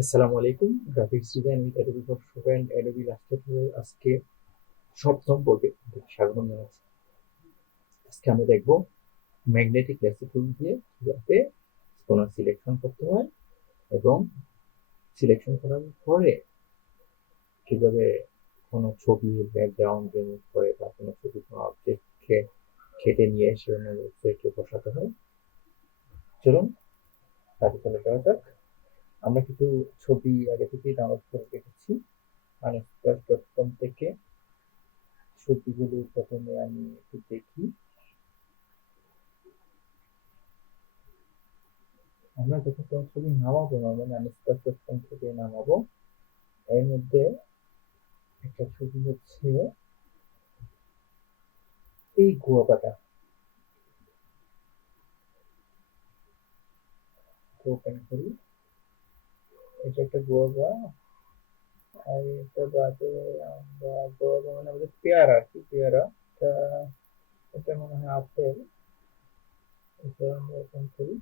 আসসালামু আলাইকুম। Graphics design with Adobe Photoshop and Adobe ইলাস্ট্রেটরের আজকে সপ্তম পর্বে আপনাদের স্বাগতম জানাচ্ছি। আজকে আমরা দেখব ম্যাগনেটিক লেসো টুল দিয়ে কিভাবে কোনো সিলেকশন করতে হয় এবং সিলেকশন করার পরে কিভাবে কোনো ছবির ব্যাকগ্রাউন্ড রিমুভ করে বা কোনো ছবি কোনো অবজেক্টকে কেটে নিয়ে এসে অন্য অবজেক্টে বসাতে হয়। চলুন কাজে চলে যাওয়া যাক। আমরা কিছু ছবি আগে থেকেই ডাউনলোড করে রেখেছি আনস্ক্র্যাচ.কম থেকে। ছবিগুলো প্রথমে আমি একটু দেখি। আমরা যখন কোনো ছবি নামাবো নর্মালি আনস্ক্র্যাচ.কম থেকে নামাবো। এর মধ্যে একটা ছবি হচ্ছে এই গুয়াকাটা। ওপেন করি। এটা একটা গুয়াভা। আর এটা বাদে আমরা গুয়াভা মানে আমাদের পেয়ারা আর কি, পেয়ারা। এটা এটা মনে হয় আপেল। এটা আমরা ওপেন করি।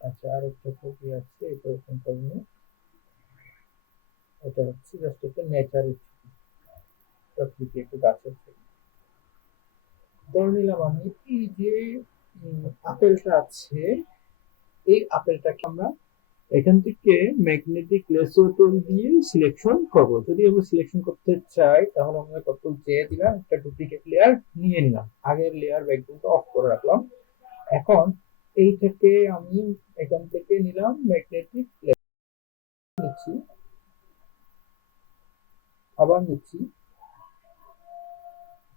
আচ্ছা, আর একটা ছবি আছে, এটা ওপেন করিনি। এটা হচ্ছে জাস্ট একটা নেচারের ছবি, প্রকৃতি, একটু গাছের ছবি। ধরে নিলাম আমি এই যে আপেলটা আছে, এই আপেলটাকে আমরা এখান থেকে ম্যাগনেটিক লেসো টুল দিয়ে সিলেকশন করব। যদি আমরা সিলেকশন করতে চাই তাহলে আমরা কন্ট্রোল জে দিলাম, একটা ডুপ্লিকেট লেয়ার নিয়ে নিলাম, আগের লেয়ার ব্যাকগ্রাউন্ডটা অফ করে রাখলাম। এখন এইটাকে আমি এখান থেকে নিলাম, ম্যাগনেটিক নিচ্ছি, আবার নিচ্ছি,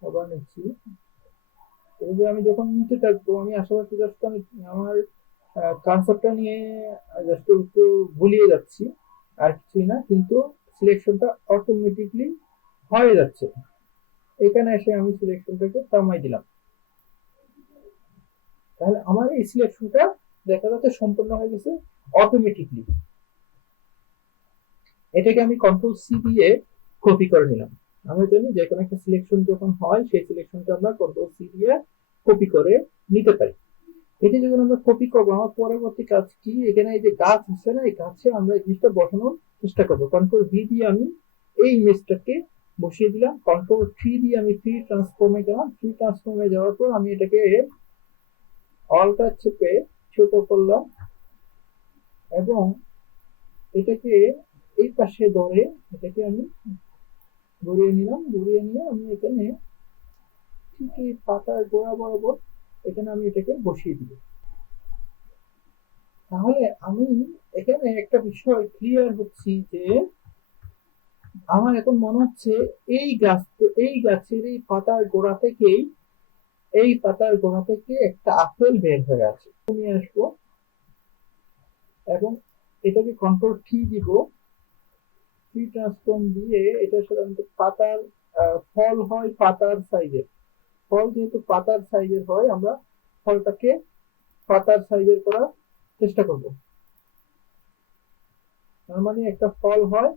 আবার নিচ্ছি। এই যে আমি যখন নিতে থাকবো, আমি আশেপাশে জাস্ট আমি আমার কনসেপ্টটা নিয়ে জাস্ট একটু ভুলিয়ে যাচ্ছি, আর কিছুই না, কিন্তু সিলেকশনটা অটোমেটিকলি হয়ে যাচ্ছে। এখানে এসে আমি সিলেকশনটাকে থামাই দিলাম, তাহলে আমার এই সিলেকশনটা দেখা যাচ্ছে সম্পূর্ণ হয়ে গেছে অটোমেটিকলি। এটাকে আমি কন্ট্রোল সি দিয়ে কপি করে নিলাম। আমরা জানি যে কোনো একটা সিলেকশন যখন হয় সেই সিলেকশনটা আমরা কন্ট্রোল সি দিয়ে কপি করে নিতে পারি। এটা যখন আমরা কপি করবো, আমার পরবর্তী কাজ কি, এখানে এই যে গাছ আছে না, এই গাছে আমরা এই জিনিসটা বসানোর চেষ্টা করবো। কন্ট্রোল ভি দিয়ে আমি এই ইমেজটাকে বসিয়ে দিলাম, কন্ট্রোল থ্রি দিয়ে আমি ফ্রি ট্রান্সফর্মে গেলাম। ফ্রি ট্রান্সফর্মে যাওয়ার পর আমি এটাকে অলটা চেপে ছোট করলাম এবং এটাকে এই পাশে ধরে এটাকে আমি ঘুরিয়ে নিলাম। ঘুরিয়ে নিয়ে আমি এখানে ঠিক এই পাতার গোড়া বরাবর এখানে আমি এটাকে বসিয়ে দিব। তাহলে আমি এখানে একটা বিষয় ক্লিয়ার হচ্ছি যে আমার এখন মনে হচ্ছে এই গাছের এই পাতার গোড়া থেকেই, এই পাতার গোড়া থেকে একটা আপেল বের হয়ে আছে। নিয়ে আসবো এবং এটাকে কন্ট্রোল টি দিব। টি ট্রান্সফর্ম দিয়ে এটা সাধারণত পাতার ফল হয় পাতার সাইজের। ফল যেহেতু পাতার সাইজের হয়, আমরা ফলটাকে পাতার সাইজের করার চেষ্টা করব। নর্মালি একটা ফল হয়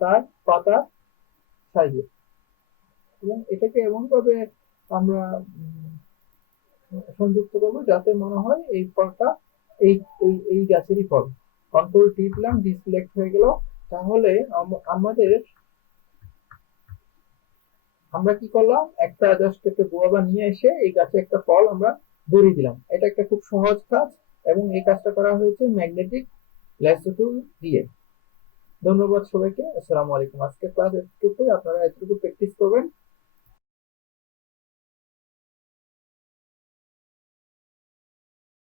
তার পাতা সাইজের, এবং এটাকে এমন ভাবে আমরা সংযুক্ত করবো যাতে মনে হয় এই ফলটা এই এই এই গাছেরই ফল। কন্ট্রোল টি দিলাম, ডিসিলেক্ট হয়ে গেল। তাহলে আমাদের আমরা কি করলাম, একটা জাস্ট একটা গুয়াভা নিয়ে এসে এই গাছে একটা ফল আমরা ধরিয়ে দিলাম। এটা একটা খুব সহজ কাজ এবং এই কাজটা করা হয়েছে ম্যাগনেটিক লেসো টুল দিয়ে। ধন্যবাদ সবাইকে। আসসালামু আলাইকুম। আজকে ক্লাস এতটুকুই, আপনারা এতটুকু প্র্যাকটিস করবেন।